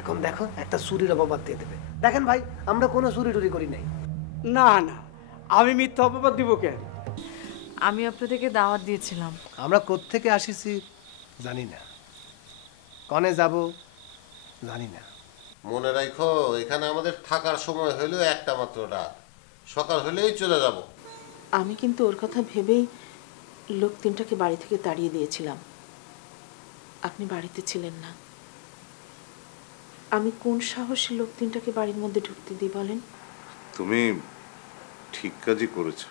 এখন দেখো একটা চুরির অপবাদ দিয়ে দেবে। দেখেন ভাই, আমরা কোনো চুরি টুরি করি নাই। না না, আমি মিথ্যা অপবাদ দিব কেন? আমি আপনাদেরকে দাওয়াত দিয়েছিলাম। আমরা কোত্থেকে আসিছি জানি না, কনে যাব জানি না। মনে রাখো, এখানে আমাদের থাকার সময় হইলেও একটা মাত্র রাত, সকাল হলেই চলে যাব। আমি কিন্তু ওর কথা ভেবেই লোক তিনটাকে বাড়ি থেকে তাড়িয়ে দিয়েছিলাম। আপনি বাড়িতে ছিলেন না। আমি কোন সাহসী লোক তিনটাকে বাড়ির মধ্যে ঢুকতে দিই বলেন? তুমি ঠিক কাজই করেছো।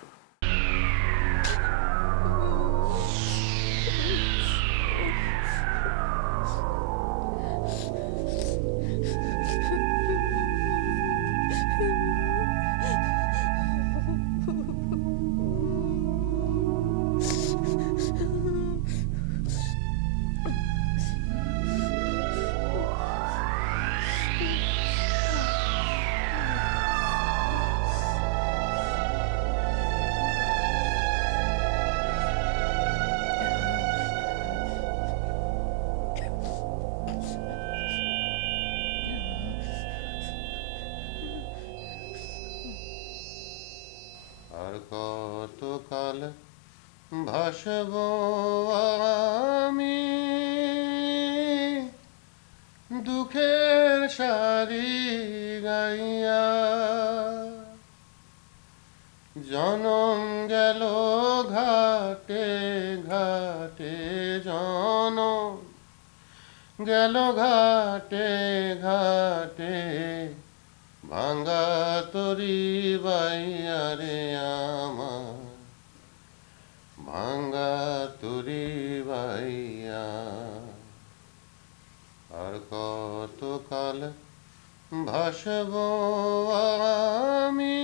আর কতকাল ভাসব আমি দুঃখের সারি গাইয়া, জনম গেল ঘাটে ঘাটে, জনম গেল ঘাটে ঘাটে, ভাঙ্গা তরি বাইয়া রে আমার, ভাঙ্গা তরি বাইয়া। আর কতকাল ভাসব আমি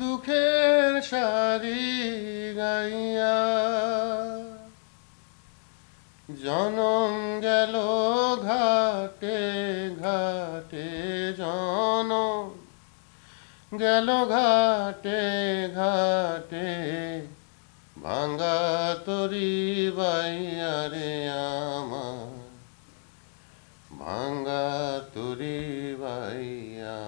দুঃখের সারি গাইয়া, জনম গেল ঘাটে ঘাটে, জনম গেল ঘাটে ঘাটে, ভাঙ্গা তরি বাইয়া রে আমার, ভাঙ্গা তরি বাইয়া।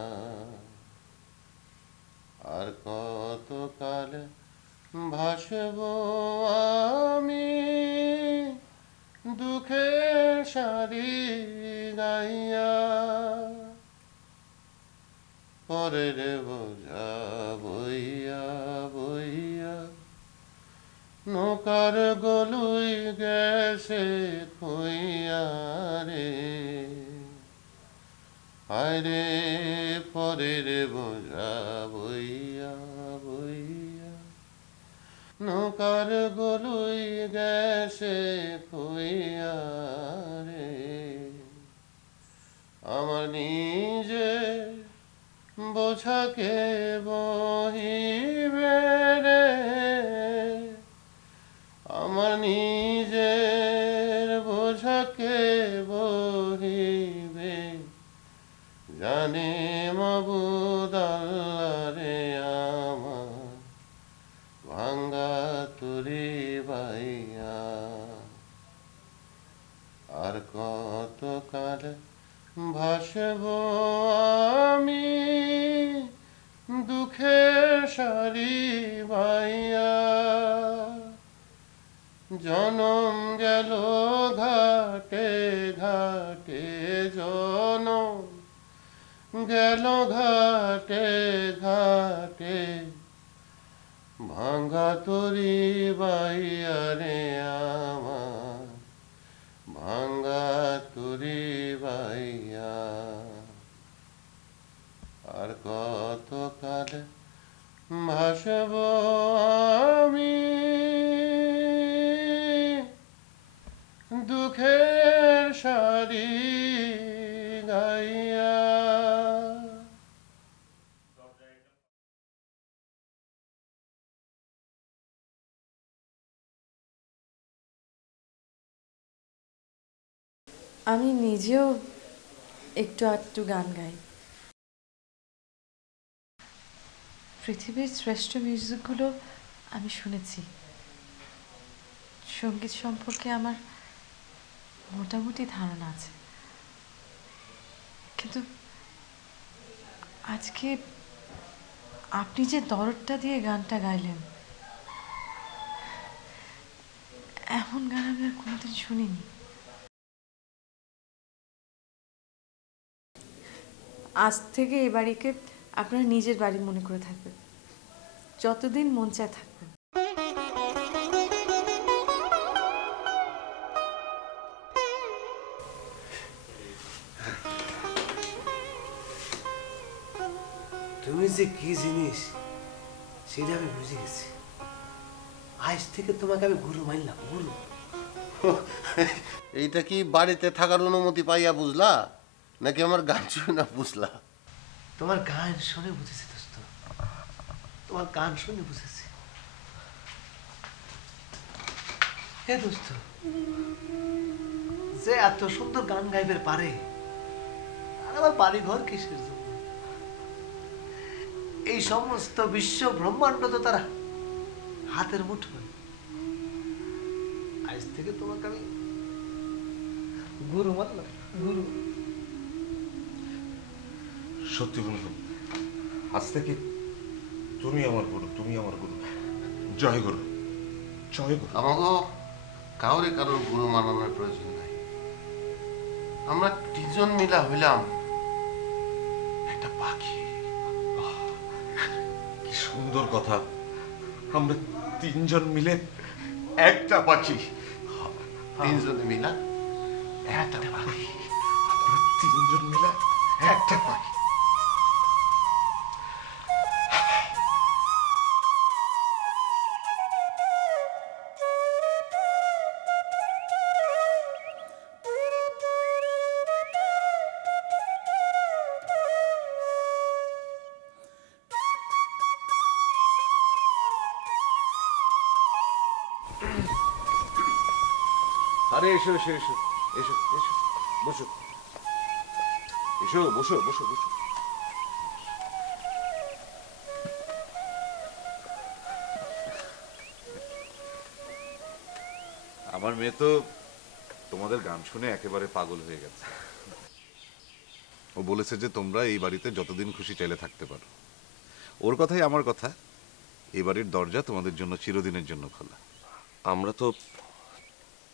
আর কতকাল ভাসব আমি দুঃখের সারি গাইয়া, পরের বোঝা বইয়া বইয়া নৌকার গলুই গেছে খুইয়া রে, আরে পরের বোঝা বইয়া বইয়া নৌকার গলুই গেছে খুইয়া রে, আমার নিজে বোঝাকে বহিবে রে, আমার নিজের বোঝাকে বহিবে, জানে মাবুদ আল্লাহ রে আমার, ভাঙ্গা তরি বাইয়া। আর কতকাল ভাসব আমি দুঃখের সারি বাইয়া, জনম গেল ঘাটে ঘাটে, জনম গেল ঘাটে ঘাটে, ভাঙ্গা তরি বাইয়া রে আমার, ভাঙ্গা তরি বাইয়া। আর কতকাল ভাসব আমি দুঃখের সারি গাইয়া। আমি নিজেও একটু আধটু গান গাই। পৃথিবীর শ্রেষ্ঠ মিউজিকগুলো আমি শুনেছি। সঙ্গীত সম্পর্কে আমার মোটামুটি ধারণা আছে, কিন্তু আজকে আপনি যে দরদটা দিয়ে গানটা গাইলেন, এমন গান আমি আর কোনোদিন শুনিনি। আজ থেকে এই বাড়িকে আপনারা নিজের বাড়ি মনে করে থাকবেন, যতদিন মন চায় থাকবেন। তুমি যে কি জিনিস সেটা আমি বুঝে গেছি। আজ থেকে তোমাকে আমি গুরু মানলাম, গুরু। এইটা কি বাড়িতে থাকার অনুমতি পাইয়া বুঝলা, নাকি আমার গান শুনে না বুঝলা? তোমার গান শুনে বুঝেছি দোস্ত, তোমার গান শুনে বুঝেছি। হে দোস্ত, যে এত সুন্দর গান গাইবার পারে, আর আমার বাড়ি ঘর কিসের জন্য? এই সমস্ত বিশ্ব ব্রহ্মাণ্ড তো তারা হাতের মুঠোয়। আজ থেকে তোমাকে আমি গুরু মানলাম, গুরু। সত্যি বন্ধু, আজ থেকে তুমি আমার গুরু, তুমি আমার গুরু। জয় গুরু, জয় গুরু। আমাকে কাউরে কারোর গুরু মানানোর প্রয়োজন নাই। আমরা তিনজন মিলা হইলাম একটা পাখি। কি সুন্দর কথা, আমরা তিনজন মিলে একটা পাখি। তিনজনে মিলা একটা পাখি। আমরা তিনজন মিলে একটা পাখি। আরে এসো এসো এসো এসো এসো, বসো এসো, বসো বসো বসো। আমার মেয়ে তো তোমাদের গান শুনে একেবারে পাগল হয়ে গেছে। ও বলেছে যে তোমরা এই বাড়িতে যতদিন খুশি চাইলে থাকতে পারো। ওর কথাই আমার কথা, এই বাড়ির দরজা তোমাদের জন্য চিরদিনের জন্য খোলা। আমরা তো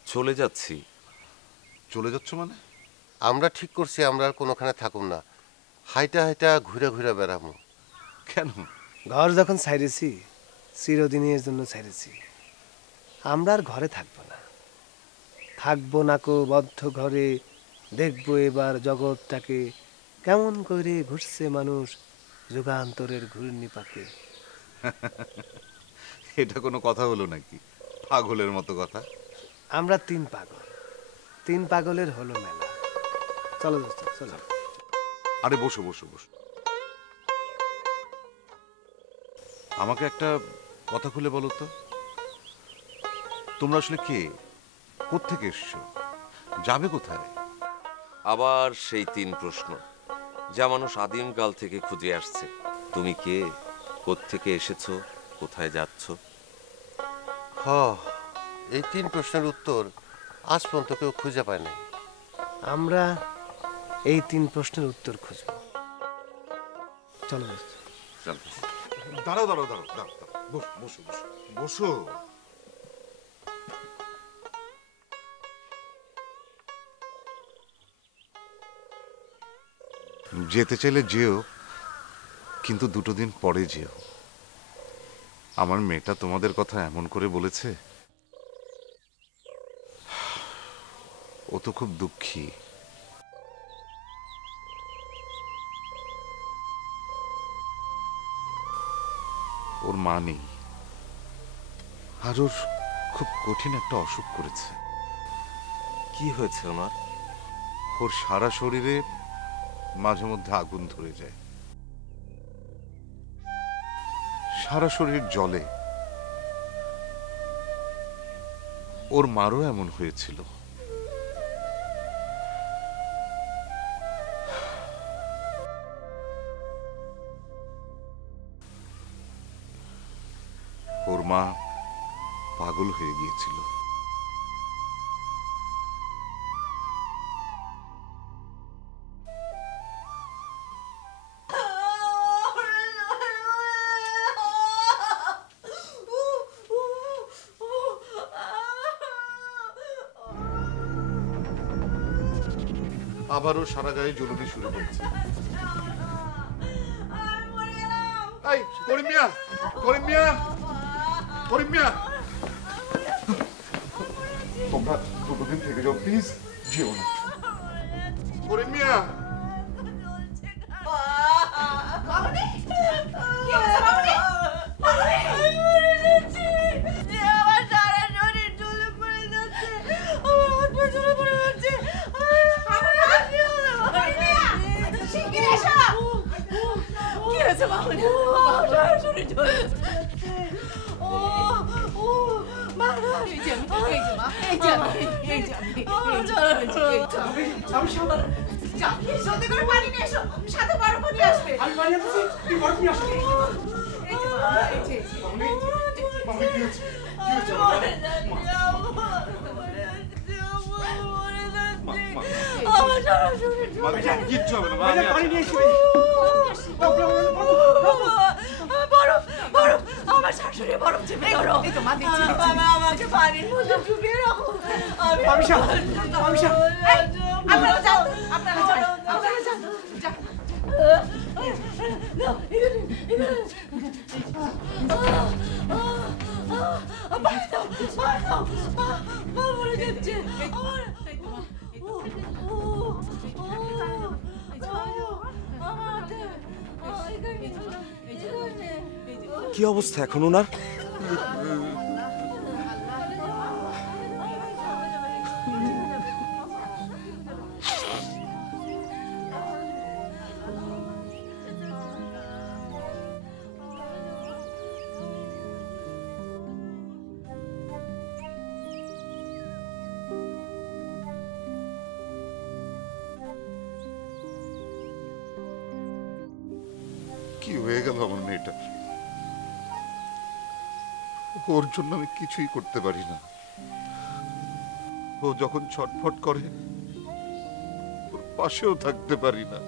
চলে যাচ্ছি। চলে যাচ্ছ মানে? আমরা ঠিক করছি আমরা আর কোনোখানে থাকুম না, হাইটা হাইটা ঘুরে ঘুরে বেড়াবো। কেন? ঘর যখন ছাইরেছি, চিরদিনের জন্য ছাইরেছি। আমরা আর ঘরে থাকবো না, থাকবো না কো বদ্ধ ঘরে। দেখবো এবার জগৎটাকে কেমন করে ঘুরছে মানুষ যুগান্তরের ঘূর্ণি পাকে। এটা কোনো কথা হলো নাকি? পাগলের মতো কথা। আমরা তিন পাগল, তিন পাগলের হলো মেলা। চলো দোস্ত চলো। আরে বসো বসো বসো। আমাকে একটা কথা খুলে বলো তো, তোমরা আসলে কে? কোত্থেকে এসছো? যাবে কোথায়? আবার সেই তিন প্রশ্ন, যা মানুষ আদিমকাল থেকে খুঁজে আসছে। তুমি কে, কোত্থেকে এসেছো, কোথায় যাচ্ছ? হ, এই তিন প্রশ্নের উত্তর আজ পর্যন্ত কেউ খুঁজে পায় নাই। আমরা এই তিন প্রশ্নের উত্তর খুঁজব। চলো দোস্ত। চলো। দাঁড়াও দাঁড়াও দাঁড়াও দাঁড়াও, বসো বসো বসো বসো। যেতে চাইলে যেও, কিন্তু দুটো দিন পরে যেও। আমার মেয়েটা তোমাদের কথা এমন করে বলেছে, ও তো খুব দুঃখী। ওর মা নেই, আর ওর খুব কঠিন একটা অসুখ করেছে। কি হয়েছে ওনার? ওর সারা শরীরে মাঝে মধ্যে আগুন ধরে যায়, সারা শরীর জ্বলে। ওর মারও এমন হয়েছিল। ওর মা পাগল হয়ে গিয়েছিল। আবারও সারা গায়ে জ্বলুনি শুরু করছে। এই করিম মিয়া, করিম মিয়া, করিম মিয়া, তোমরা দুদিন থেকে যাও প্লিজ, যেও না। করিম মিয়া, কিচ্ছু হবে না, আমার শাশুড়ি বরফ চেপে ধরো, আমাকে পানির মধ্যে ডুবিয়ে রাখো। আপনারা যান, আপনারা যান, আপনারা যান। মরে যাচ্ছে। কি অবস্থা এখন ওনার? কি হয়ে গেল আমার মেয়েটা? ওর জন্য আমি কিছুই করতে পারি না। ও যখন ছটফট করে ওর পাশেও থাকতে পারি না।